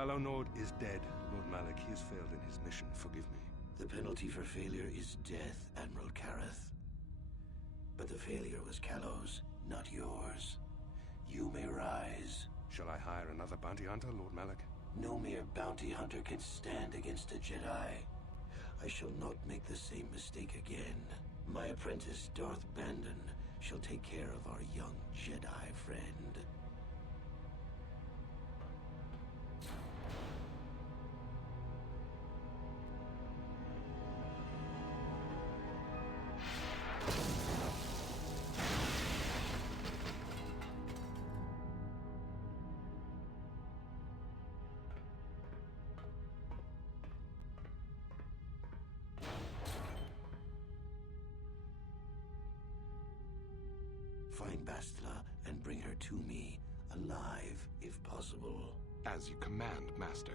Calo Nord is dead, Lord Malik. He has failed in his mission. Forgive me. The penalty for failure is death, Admiral Kareth. But the failure was Calo's, not yours. You may rise. Shall I hire another bounty hunter, Lord Malik? No mere bounty hunter can stand against a Jedi. I shall not make the same mistake again. My apprentice, Darth Bandon, shall take care of our young Jedi friend. Find Bastila and bring her to me, alive, if possible. As you command, Master.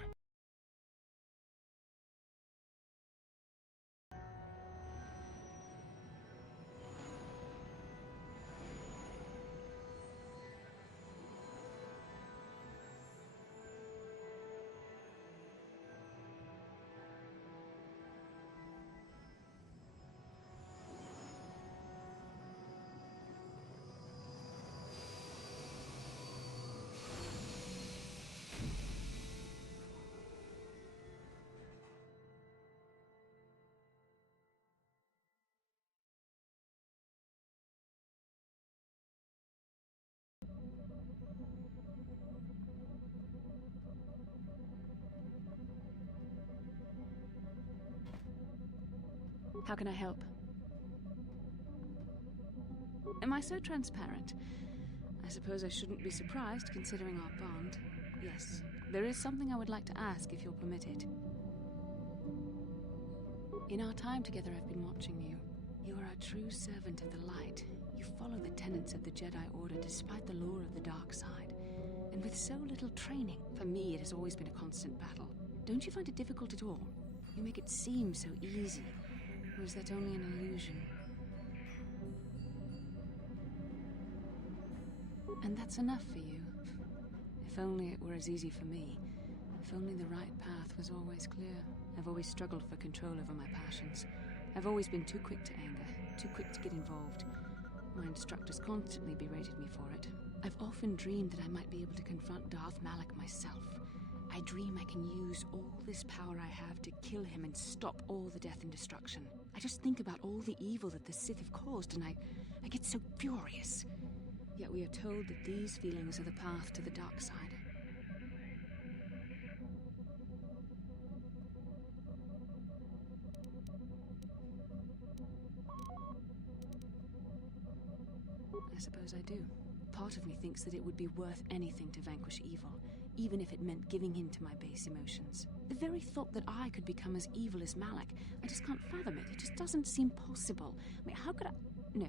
How can I help? Am I so transparent? I suppose I shouldn't be surprised, considering our bond. Yes, there is something I would like to ask, if you'll permit it. In our time together, I've been watching you. You are a true servant of the light. You follow the tenets of the Jedi Order despite the lure of the dark side. And with so little training, for me it has always been a constant battle. Don't you find it difficult at all? You make it seem so easy. Or is that only an illusion? And that's enough for you. If only it were as easy for me. If only the right path was always clear. I've always struggled for control over my passions. I've always been too quick to anger, too quick to get involved. My instructors constantly berated me for it. I've often dreamed that I might be able to confront Darth Malik myself. I dream I can use all this power I have to kill him and stop all the death and destruction. I just think about all the evil that the Sith have caused, and I get so furious. Yet we are told that these feelings are the path to the dark side. I suppose I do. Part of me thinks that it would be worth anything to vanquish evil, even if it meant giving in to my base emotions. The very thought that I could become as evil as Malik, I just can't fathom it. It just doesn't seem possible. I mean, how could I... No.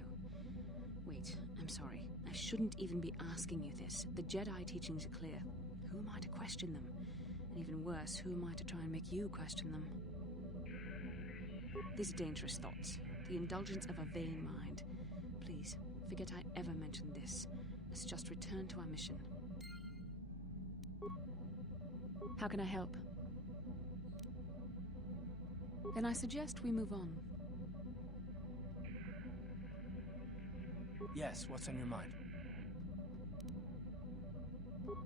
Wait, I'm sorry. I shouldn't even be asking you this. The Jedi teachings are clear. Who am I to question them? And even worse, who am I to try and make you question them? These are dangerous thoughts. The indulgence of a vain mind. Please, forget I ever mentioned this. Let's just return to our mission. How can I help? Then I suggest we move on. Yes, what's on your mind?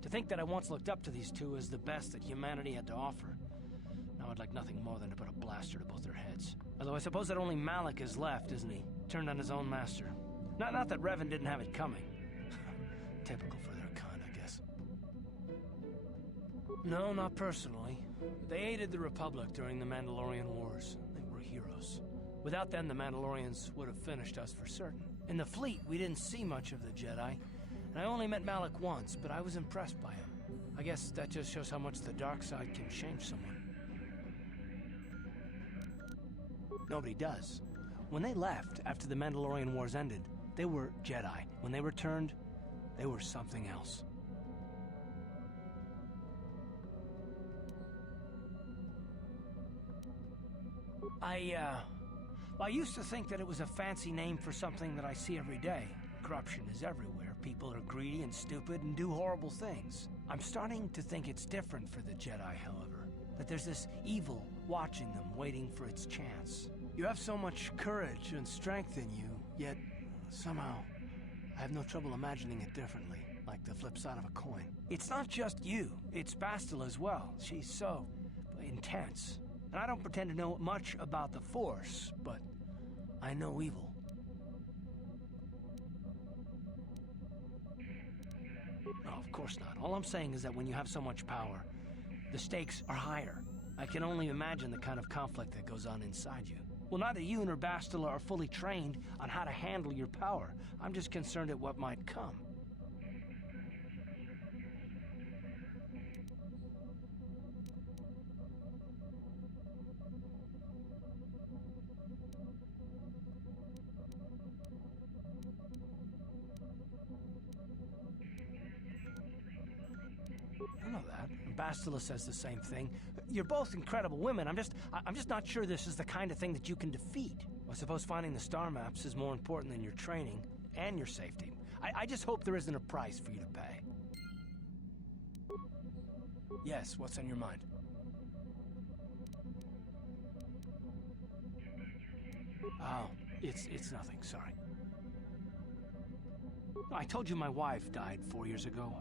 To think that I once looked up to these two as the best that humanity had to offer. Now I'd like nothing more than to put a blaster to both their heads. Although I suppose that only Malik is left, isn't he? Turned on his own master. Not that Revan didn't have it coming. Typical for their kind, I guess. No, not personally. They aided the Republic during the Mandalorian Wars. They were heroes. Without them, the Mandalorians would have finished us for certain. In the fleet, we didn't see much of the Jedi, and I only met Malik once, but I was impressed by him. I guess that just shows how much the dark side can change someone. Nobody does. When they left after the Mandalorian Wars ended, they were Jedi. When they returned, they were something else. I used to think that it was a fancy name for something that I see every day. Corruption is everywhere. People are greedy and stupid and do horrible things. I'm starting to think it's different for the Jedi, however. That there's this evil watching them, waiting for its chance. You have so much courage and strength in you, yet somehow I have no trouble imagining it differently, like the flip side of a coin. It's not just you, it's Bastila as well. She's so intense. And I don't pretend to know much about the Force, but I know evil. No, of course not. All I'm saying is that when you have so much power, the stakes are higher. I can only imagine the kind of conflict that goes on inside you. Well, neither you nor Bastila are fully trained on how to handle your power. I'm just concerned at what might come. I know that. And Bastila says the same thing. You're both incredible women. I'm just not sure this is the kind of thing that you can defeat. I suppose finding the star maps is more important than your training and your safety. I just hope there isn't a price for you to pay. Yes, what's on your mind? Oh, it's nothing, sorry. I told you my wife died 4 years ago.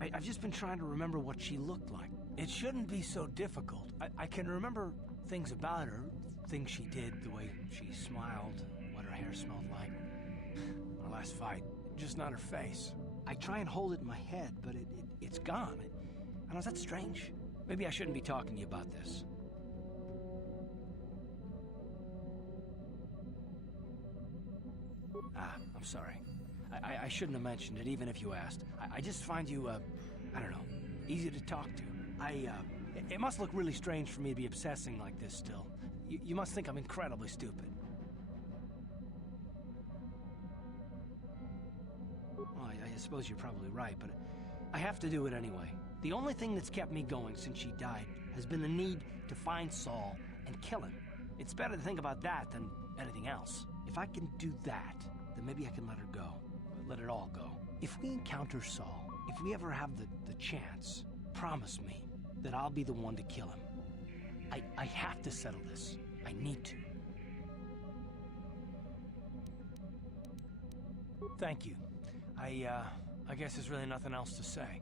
I've just been trying to remember what she looked like. It shouldn't be so difficult. I can remember things about her, things she did, the way she smiled, what her hair smelled like. Our last fight, just not her face. I try and hold it in my head, but it's gone. I know, is that strange? Maybe I shouldn't be talking to you about this. I'm sorry. I shouldn't have mentioned it, even if you asked. I just find you, I don't know, easy to talk to. It must look really strange for me to be obsessing like this still. You must think I'm incredibly stupid. Well, I suppose you're probably right, but I have to do it anyway. The only thing that's kept me going since she died has been the need to find Saul and kill him. It's better to think about that than anything else. If I can do that, then maybe I can let her go. Let it all go. If we encounter Saul, if we ever have the chance, promise me that I'll be the one to kill him. I have to settle this. I need to. Thank you. I guess there's really nothing else to say.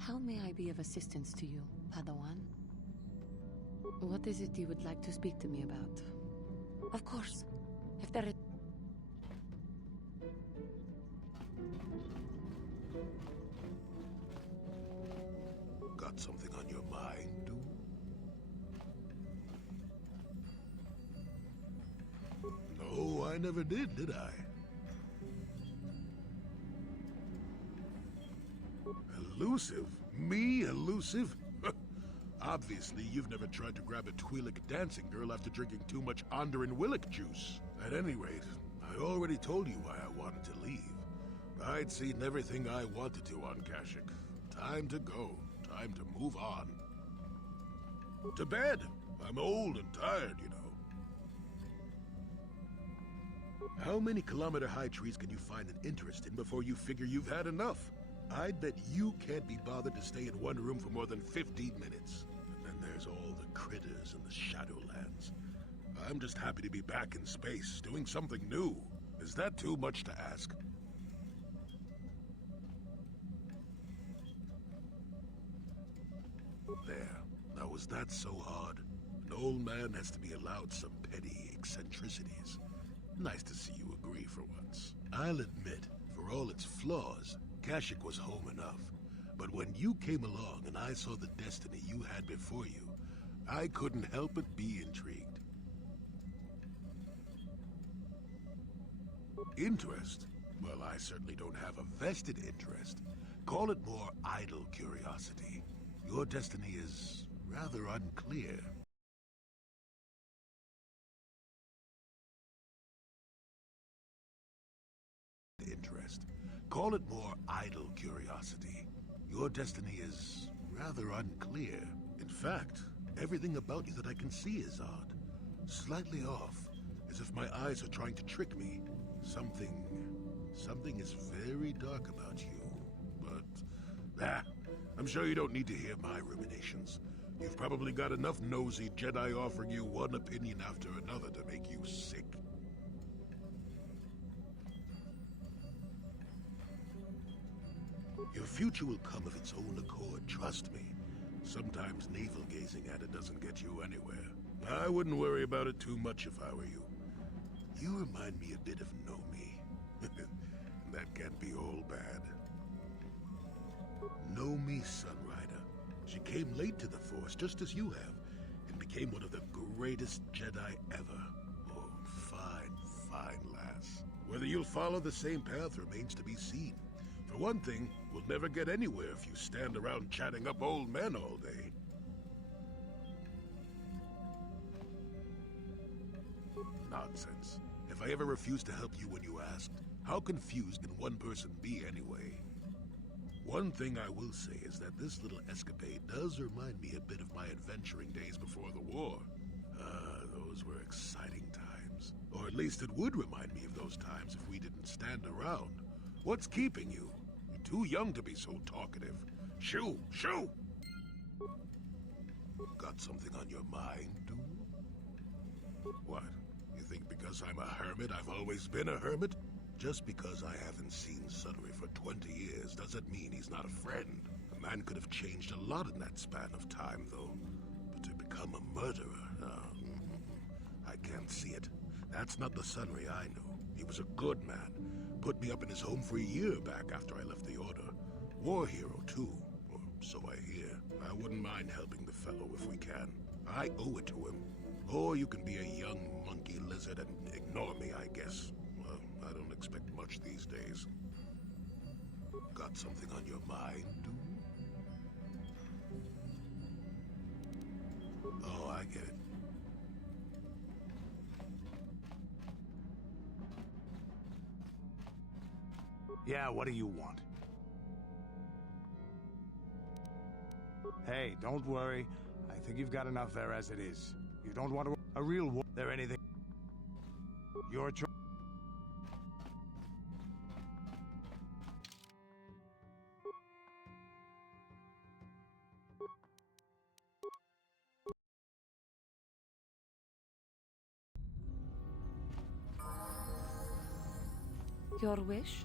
How may I be of assistance to you, Padawan? What is it you would like to speak to me about? Of course. If there is... Got something on your mind, dude? No, I never did I? Elusive? Me, elusive? Obviously, you've never tried to grab a Twi'lek dancing girl after drinking too much Onderan Willick juice. At any rate, I already told you why I wanted to leave. I'd seen everything I wanted to on Kashyyyk. Time to go. Time to move on. To bed. I'm old and tired, you know. How many kilometer-high trees can you find an interest in before you figure you've had enough? I'd bet you can't be bothered to stay in one room for more than 15 minutes. And then there's all the critters in the Shadowlands. I'm just happy to be back in space, doing something new. Is that too much to ask? There. Now, was that so hard? An old man has to be allowed some petty eccentricities. Nice to see you agree for once. I'll admit, for all its flaws, Kashyyyk was home enough. But when you came along and I saw the destiny you had before you, I couldn't help but be intrigued. Interest? Well, I certainly don't have a vested interest. Call it more idle curiosity. Your destiny is rather unclear. interest. Call it more idle curiosity. Your destiny is rather unclear. In fact, everything about you that I can see is odd. Slightly off, as if my eyes are trying to trick me. Something is very dark about you. But, I'm sure you don't need to hear my ruminations. You've probably got enough nosy Jedi offering you one opinion after another to make you sick. Your future will come of its own accord, trust me. Sometimes navel-gazing at it doesn't get you anywhere. I wouldn't worry about it too much if I were you. You remind me a bit of Nomi. That can't be all bad. Nomi Sunrider. She came late to the Force, just as you have, and became one of the greatest Jedi ever. Oh, fine lass. Whether you'll follow the same path remains to be seen. For one thing, we'll never get anywhere if you stand around chatting up old men all day. Nonsense. If I ever refused to help you when you asked, how confused can one person be anyway? One thing I will say is that this little escapade does remind me a bit of my adventuring days before the war. Those were exciting times. Or at least it would remind me of those times if we didn't stand around. What's keeping you? You're too young to be so talkative. Shoo! Shoo! Got something on your mind, dude? What? You think because I'm a hermit, I've always been a hermit? Just because I haven't seen Sunry for 20 years doesn't mean he's not a friend. A man could have changed a lot in that span of time, though. But to become a murderer, I can't see it. That's not the Sunry I know. He was a good man. Put me up in his home for a year back after I left the Order. War hero, too. Or so I hear. I wouldn't mind helping the fellow if we can. I owe it to him. Or you can be a young monkey lizard and ignore me, I guess. Well, I don't expect much these days. Got something on your mind, dude? Oh, I get it. Yeah, what do you want? Hey, don't worry. I think you've got enough there as it is. You don't want a real war. There anything? Your choice. Your wish?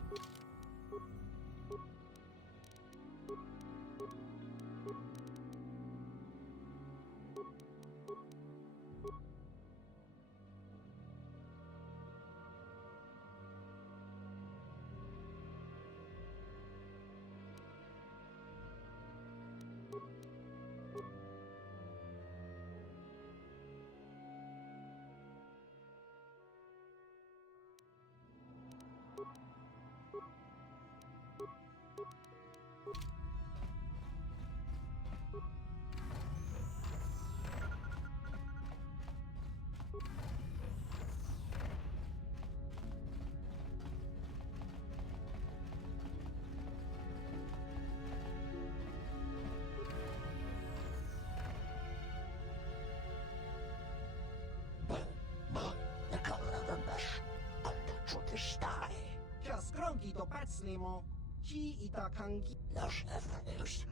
Skronki to pacnimo, ci I ta kanki. Los efforts,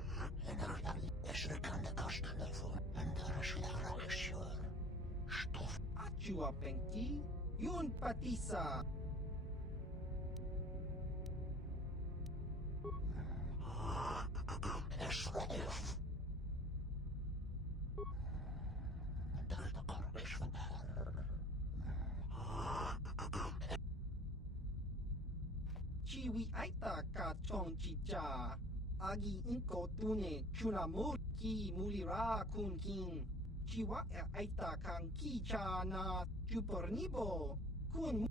en is de kan de kosten ervoor, en daar is de regisseur. Stof. Achua penki, yun patisa. Is lief. Daar de korp is van haar. Chiwi aita ka chong chicha. Agi inko tune chunamur ki mulira kun king. Chiwa aita kan kicha na chupornibo kun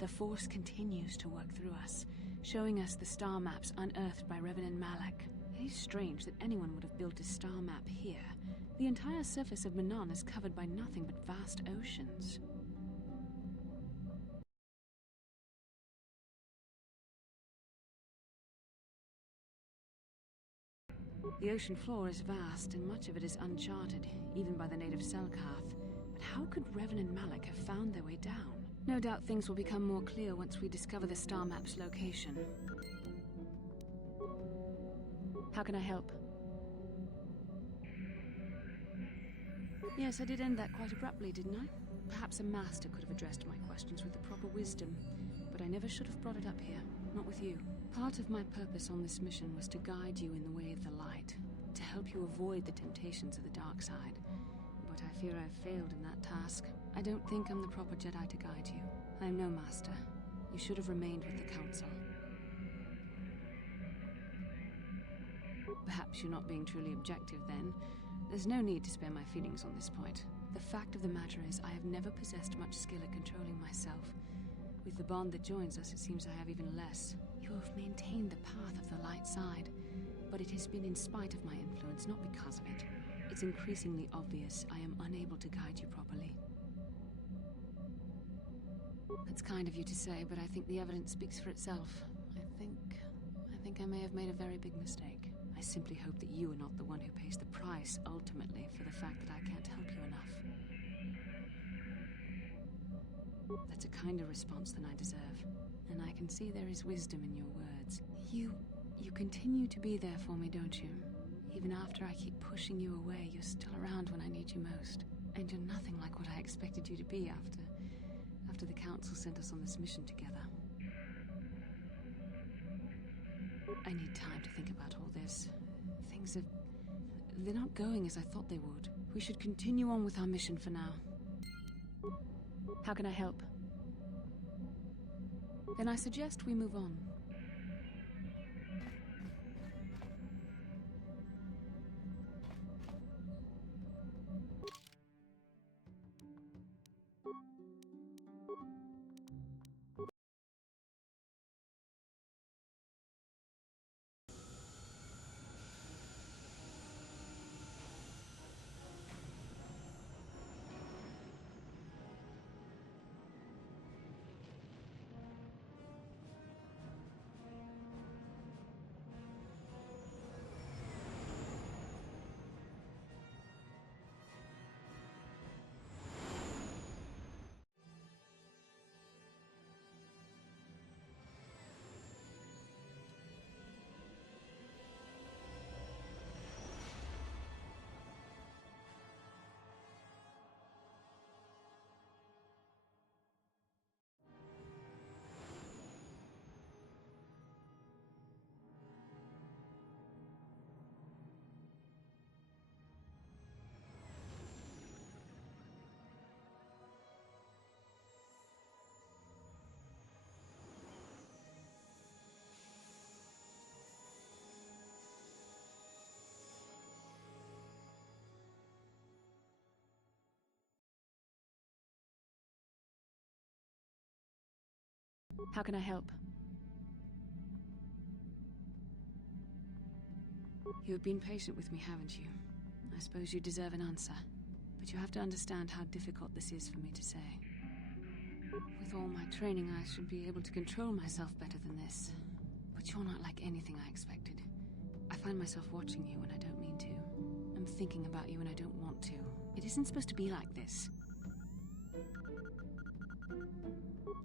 The Force continues to work through us, showing us the star maps unearthed by Reverend Malak. It is strange that anyone would have built a star map here. The entire surface of Manon is covered by nothing but vast oceans. The ocean floor is vast, and much of it is uncharted, even by the native Selkath. But how could Revan and Malak have found their way down? No doubt things will become more clear once we discover the star map's location. How can I help? Yes, I did end that quite abruptly, didn't I? Perhaps a master could have addressed my questions with the proper wisdom, but I never should have brought it up here, not with you. Part of my purpose on this mission was to guide you in the way of the light, to help you avoid the temptations of the dark side. But I fear I've failed in that task. I don't think I'm the proper Jedi to guide you. I am no master. You should have remained with the Council. Perhaps you're not being truly objective then. There's no need to spare my feelings on this point. The fact of the matter is, I have never possessed much skill at controlling myself. With the bond that joins us, it seems I have even less. You have maintained the path of the light side, but it has been in spite of my influence, not because of it. It's increasingly obvious I am unable to guide you properly. That's kind of you to say, but I think the evidence speaks for itself. I think I may have made a very big mistake. I simply hope that you are not the one who pays the price, ultimately, for the fact that I can't help you enough. That's a kinder response than I deserve, and I can see there is wisdom in your words. You continue to be there for me, don't you? Even after I keep pushing you away, you're still around when I need you most. And you're nothing like what I expected you to be after the Council sent us on this mission together. I need time to think about all this. They're not going as I thought they would. We should continue on with our mission for now. How can I help? Then I suggest we move on. How can I help? You have been patient with me, haven't you? I suppose you deserve an answer. But you have to understand how difficult this is for me to say. With all my training, I should be able to control myself better than this. But you're not like anything I expected. I find myself watching you when I don't mean to. I'm thinking about you when I don't want to. It isn't supposed to be like this.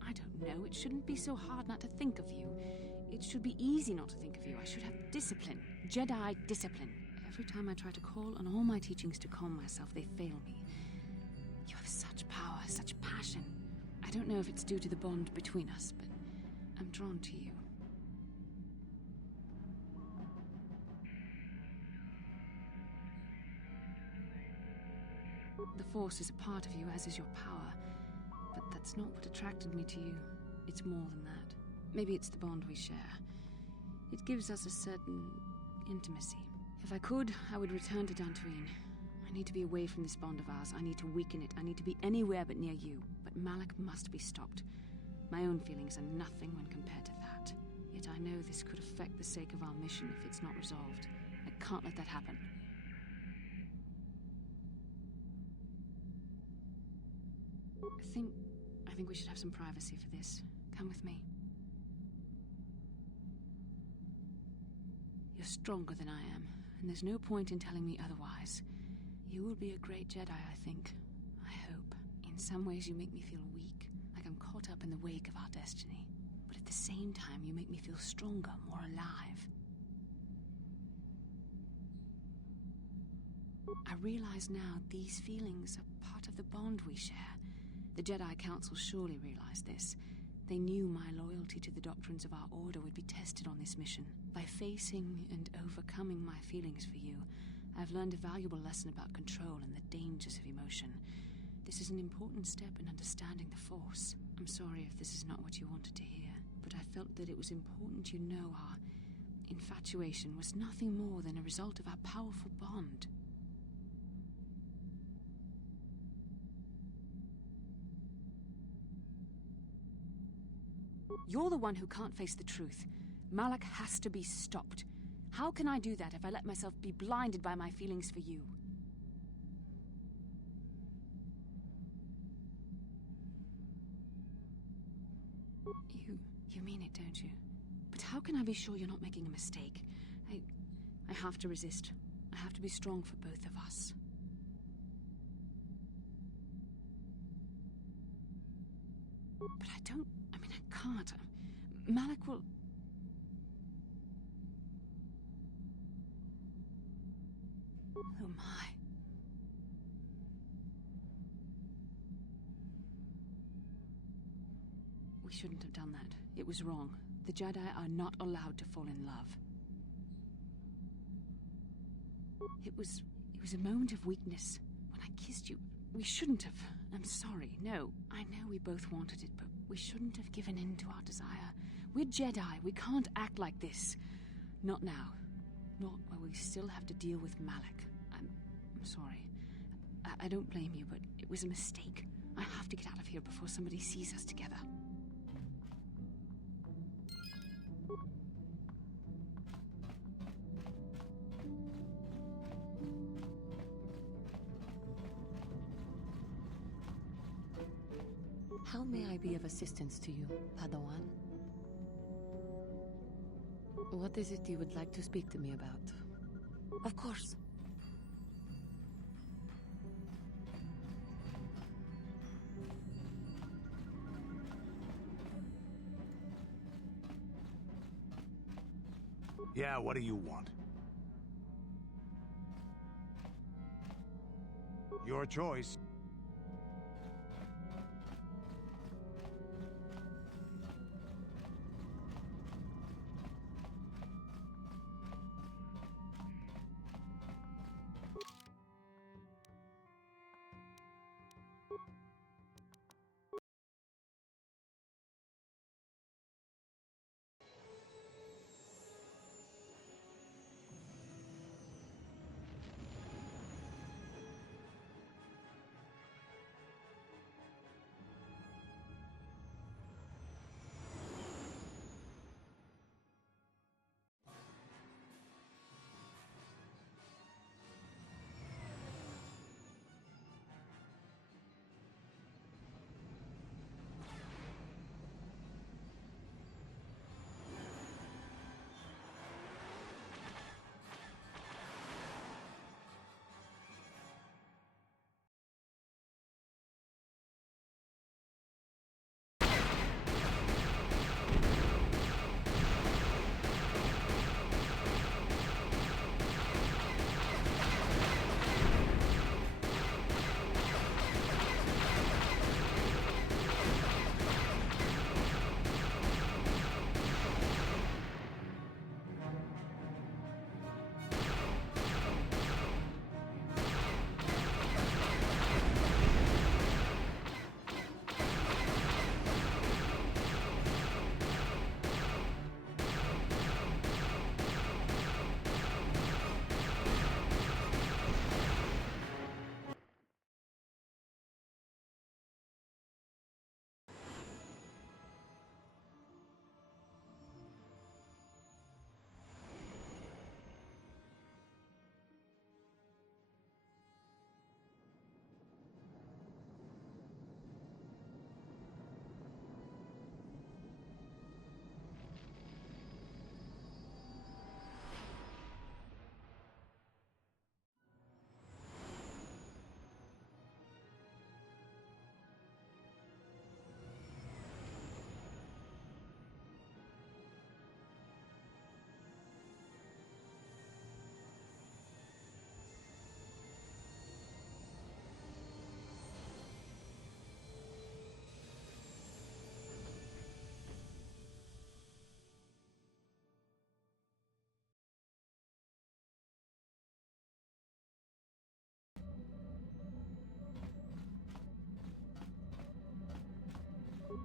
I don't know. It shouldn't be so hard not to think of you. It should be easy not to think of you. I should have discipline. Jedi discipline. Every time I try to call on all my teachings to calm myself, they fail me. You have such power, such passion. I don't know if it's due to the bond between us, but I'm drawn to you. The Force is a part of you, as is your power. But that's not what attracted me to you. It's more than that. Maybe it's the bond we share. It gives us a certain intimacy. If I could, I would return to Dantooine. I need to be away from this bond of ours. I need to weaken it. I need to be anywhere but near you. But Malak must be stopped. My own feelings are nothing when compared to that. Yet I know this could affect the sake of our mission if it's not resolved. I can't let that happen. I think we should have some privacy for this. Come with me. You're stronger than I am, and there's no point in telling me otherwise. You will be a great Jedi, I think. I hope. In some ways you make me feel weak, like I'm caught up in the wake of our destiny. But at the same time, you make me feel stronger, more alive. I realize now these feelings are part of the bond we share. The Jedi Council surely realized this. They knew my loyalty to the doctrines of our order would be tested on this mission. By facing and overcoming my feelings for you, I've learned a valuable lesson about control and the dangers of emotion. This is an important step in understanding the Force. I'm sorry if this is not what you wanted to hear, but I felt that it was important you know our infatuation was nothing more than a result of our powerful bond. You're the one who can't face the truth. Malak has to be stopped. How can I do that if I let myself be blinded by my feelings for you? You mean it, don't you? But how can I be sure you're not making a mistake? I have to resist. I have to be strong for both of us. But I can't. Malak will... Oh my. We shouldn't have done that. It was wrong. The Jedi are not allowed to fall in love. It was a moment of weakness. When I kissed you, we shouldn't have. I'm sorry. No, I know we both wanted it, but we shouldn't have given in to our desire. We're Jedi. We can't act like this. Not now. Not while we still have to deal with Malak. I'm sorry. I don't blame you, but it was a mistake. I have to get out of here before somebody sees us together. How may I be of assistance to you, Padawan? What is it you would like to speak to me about? Of course. Yeah, what do you want? Your choice.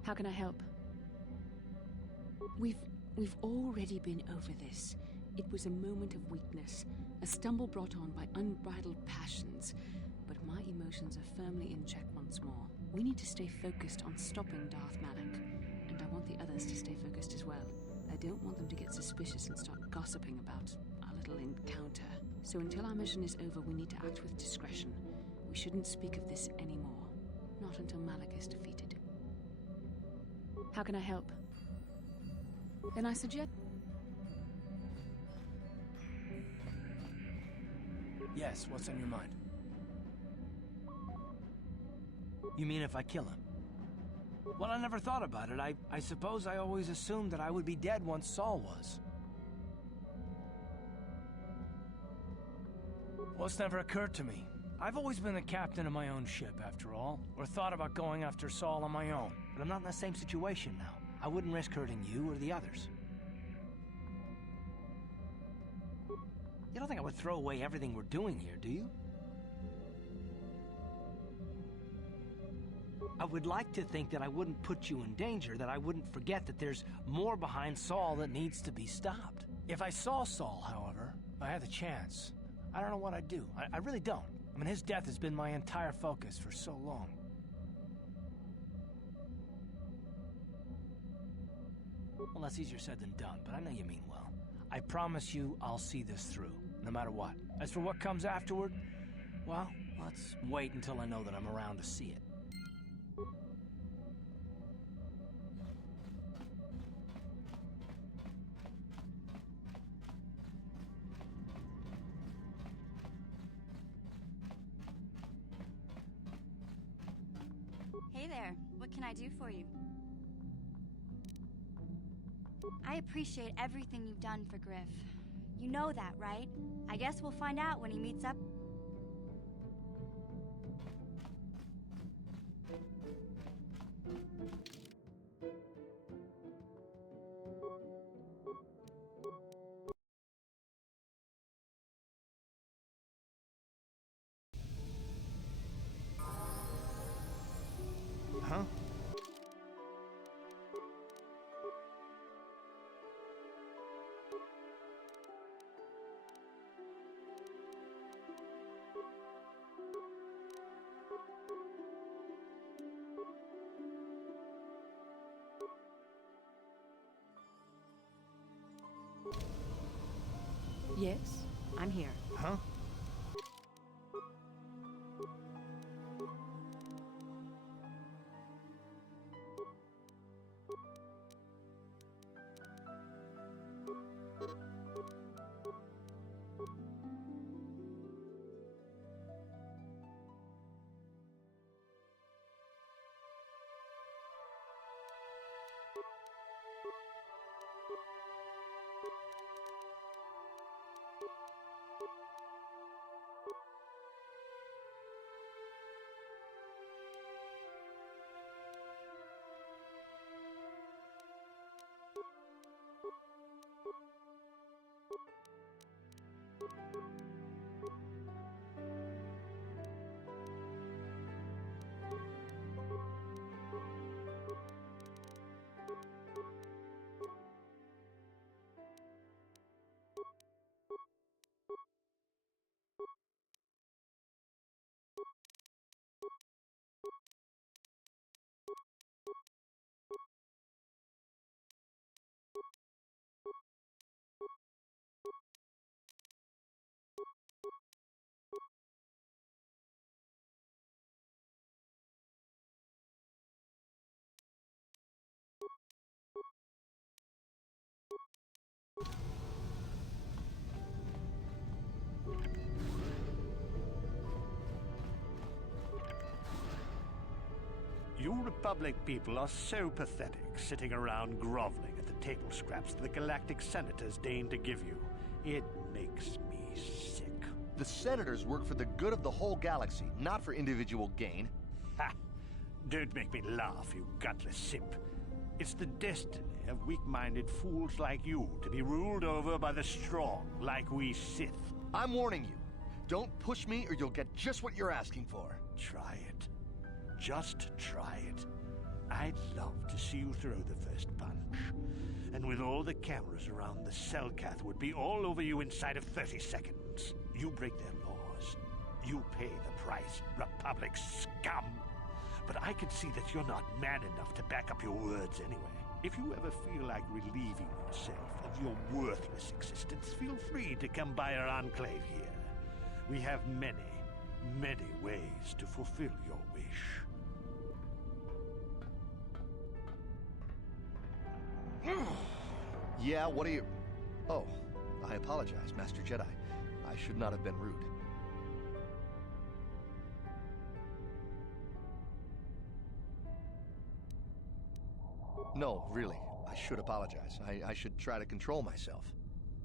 How can I help? We've already been over this. It was a moment of weakness, a stumble brought on by unbridled passions. But my emotions are firmly in check once more. We need to stay focused on stopping Darth Malak, and I want the others to stay focused as well. I don't want them to get suspicious and start gossiping about our little encounter. So until our mission is over, we need to act with discretion. We shouldn't speak of this anymore. Not until Malak is defeated. How can I help? Then I suggest... Yes, what's on your mind? You mean if I kill him? Well, I never thought about it. I suppose I always assumed that I would be dead once Saul was. Well, it's never occurred to me. I've always been the captain of my own ship, after all, or thought about going after Saul on my own. But I'm not in the same situation now. I wouldn't risk hurting you or the others. You don't think I would throw away everything we're doing here, do you? I would like to think that I wouldn't put you in danger, that I wouldn't forget that there's more behind Saul that needs to be stopped. If I saw Saul, however, I had the chance, I don't know what I'd do. I really don't. I mean, his death has been my entire focus for so long. Well, that's easier said than done, but I know you mean well. I promise you I'll see this through, no matter what. As for what comes afterward, well, let's wait until I know that I'm around to see it. Hey there, what can I do for you? I appreciate everything you've done for Griff. You know that, right? I guess we'll find out when he meets up. Huh? Yes, I'm here. Huh? You Republic people are so pathetic, sitting around groveling at the table scraps that the Galactic Senators deign to give you. It makes me sick. The Senators work for the good of the whole galaxy, not for individual gain. Ha! Don't make me laugh, you gutless simp. It's the destiny of weak-minded fools like you to be ruled over by the strong, like we Sith. I'm warning you. Don't push me or you'll get just what you're asking for. Try it. Just try it. I'd love to see you throw the first punch. And with all the cameras around, the Selkath would be all over you inside of 30 seconds. You break their laws. You pay the price, Republic scum. But I can see that you're not man enough to back up your words anyway. If you ever feel like relieving yourself of your worthless existence, feel free to come by our enclave here. We have many, many ways to fulfill your wish. Yeah, what are you... Oh, I apologize, Master Jedi. I should not have been rude. No, really, I should apologize. I should try to control myself,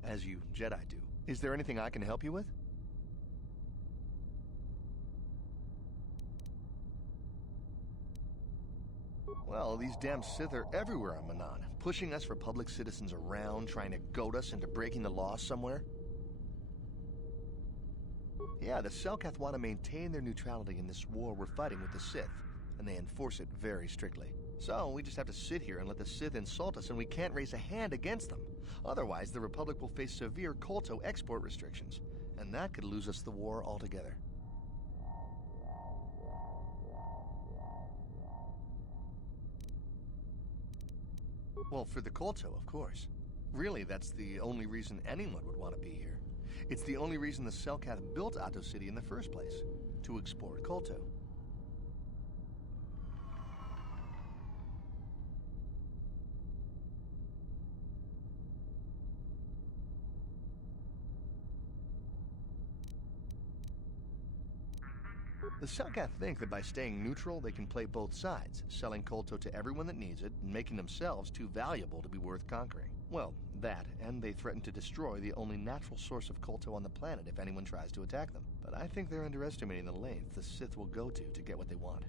as you Jedi do. Is there anything I can help you with? Well, these damn Sith are everywhere on Manan, pushing us Republic citizens around, trying to goad us into breaking the law somewhere. Yeah, the Selkath want to maintain their neutrality in this war we're fighting with the Sith, and they enforce it very strictly. So, we just have to sit here and let the Sith insult us, and we can't raise a hand against them. Otherwise, the Republic will face severe Kolto export restrictions, and that could lose us the war altogether. Well, for the Kolto, of course. Really, that's the only reason anyone would want to be here. It's the only reason the Selkath built Ahto City in the first place, to export Kolto. The Selkath think that by staying neutral, they can play both sides, selling Kolto to everyone that needs it, and making themselves too valuable to be worth conquering. Well, that, and they threaten to destroy the only natural source of Kolto on the planet if anyone tries to attack them. But I think they're underestimating the length the Sith will go to get what they want.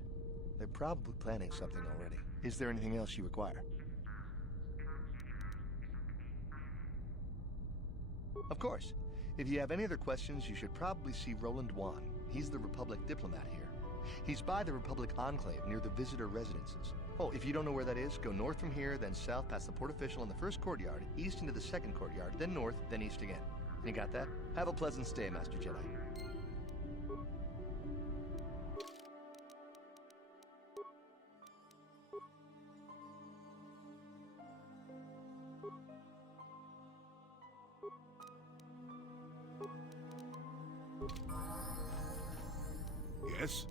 They're probably planning something already. Is there anything else you require? Of course. If you have any other questions, you should probably see Roland Wan. He's the Republic diplomat here. He's by the Republic Enclave near the visitor residences. Oh, if you don't know where that is, go north from here, then south past the port official in the first courtyard, east into the second courtyard, then north, then east again. You got that? Have a pleasant stay, Master Jedi. Yes?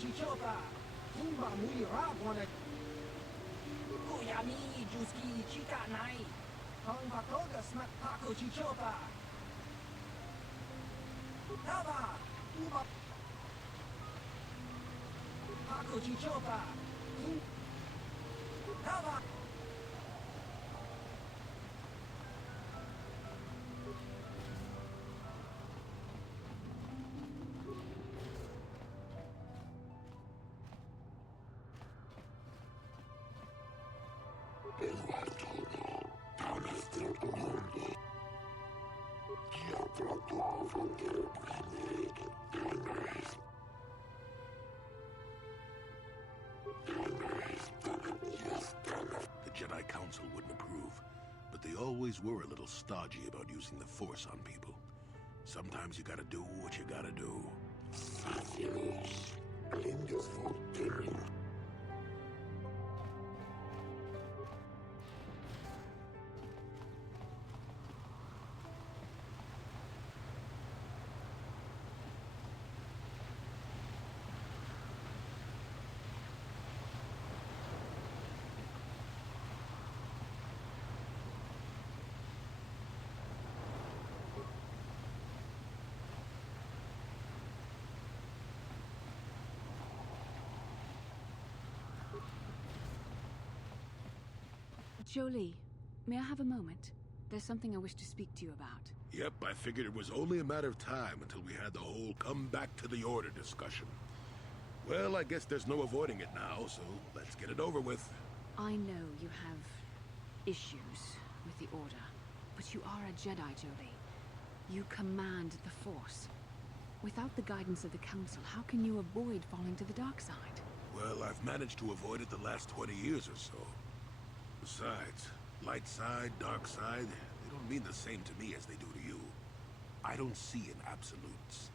Chichopa, Kimba Muira wanna Kuyami Juski Chika Nai, Hong Patoga Smack Paco Chichopa, Tava, Tuba Paco Chichopa, Tava. The Jedi Council wouldn't approve, but they always were a little stodgy about using the Force on people. Sometimes you gotta do what you gotta do. Jolie, may I have a moment? There's something I wish to speak to you about. Yep, I figured it was only a matter of time until we had the whole come back to the order discussion. Well, I guess there's no avoiding it now, so let's get it over with. I know you have issues with the Order, but you are a Jedi, Jolie. You command the Force. Without the guidance of the Council, how can you avoid falling to the dark side? Well, I've managed to avoid it the last 20 years or so. Besides, light side, dark side, they don't mean the same to me as they do to you. I don't see in absolutes.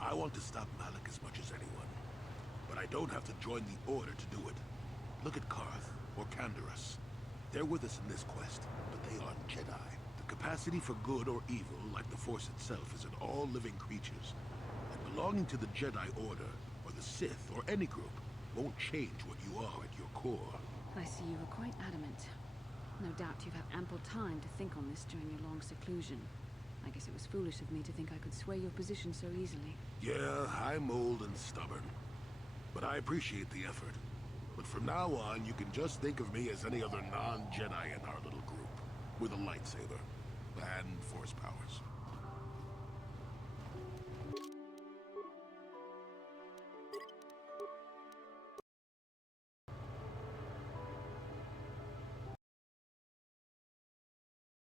I want to stop Malik as much as anyone, but I don't have to join the Order to do it. Look at Karth, or Canderous. They're with us in this quest, but they aren't Jedi. The capacity for good or evil, like the Force itself, is in all living creatures. And belonging to the Jedi Order, or the Sith, or any group, won't change what you are at your core. I see you were quite adamant. No doubt you've had ample time to think on this during your long seclusion. I guess it was foolish of me to think I could sway your position so easily. Yeah, I'm old and stubborn. But I appreciate the effort. But from now on, you can just think of me as any other non-Jedi in our little group. With a lightsaber. And force powers.